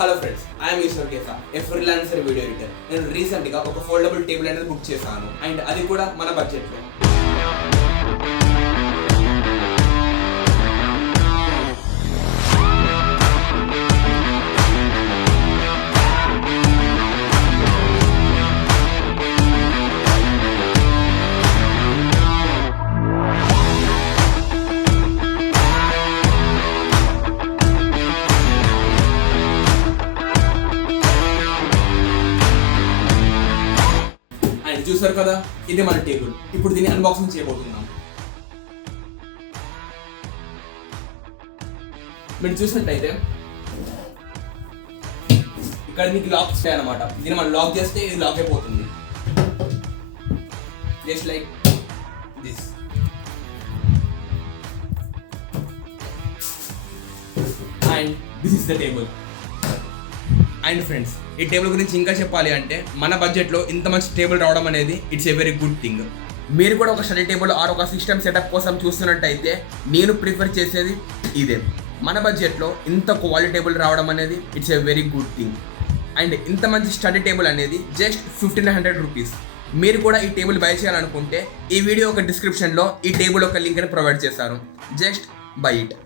Hello friends, I'm usefulness, a freelancer video editor. నేను రీసెంట్ గా ఒక ఫోల్డబుల్ టేబుల్ అనేది బుక్ చేశాను అండ్ అది కూడా మన బడ్జెట్ లో. చూసారు కదా, ఇది మన టేబుల్. ఇప్పుడు దీన్ని అన్బాక్సింగ్ చేయబోతున్నాం. మీరు చూసినట్టయితే ఇక్కడ మీకు లాక్ చేయాలన్నమాట. దీన్ని మనం లాక్ చేస్తే ఇది లాక్ అయిపోతుంది. Just like this. And this is the table. And friends, ఈ టేబుల్ గురించి ఇంకా చెప్పాలి అంటే మన బడ్జెట్లో ఇంత మంచి టేబుల్ రావడం అనేది it's a very good thing. మీరు కూడా ఒక స్టడీ టేబుల్ ఆర్ ఒక సిస్టమ్ సెటప్ కోసం చూస్తున్నట్టయితే నేను ప్రిఫర్ చేసేది ఇదే. మన బడ్జెట్లో ఇంత క్వాలిటీ టేబుల్ రావడం అనేది it's a very good thing. And ఇంత మంచి స్టడీ టేబుల్ అనేది జస్ట్ 1500 రూపీస్. మీరు కూడా ఈ టేబుల్ బై చేయాలనుకుంటే ఈ వీడియో ఒక డిస్క్రిప్షన్లో ఈ టేబుల్ ఒక లింక్ని ప్రొవైడ్ చేశారు. Just by it.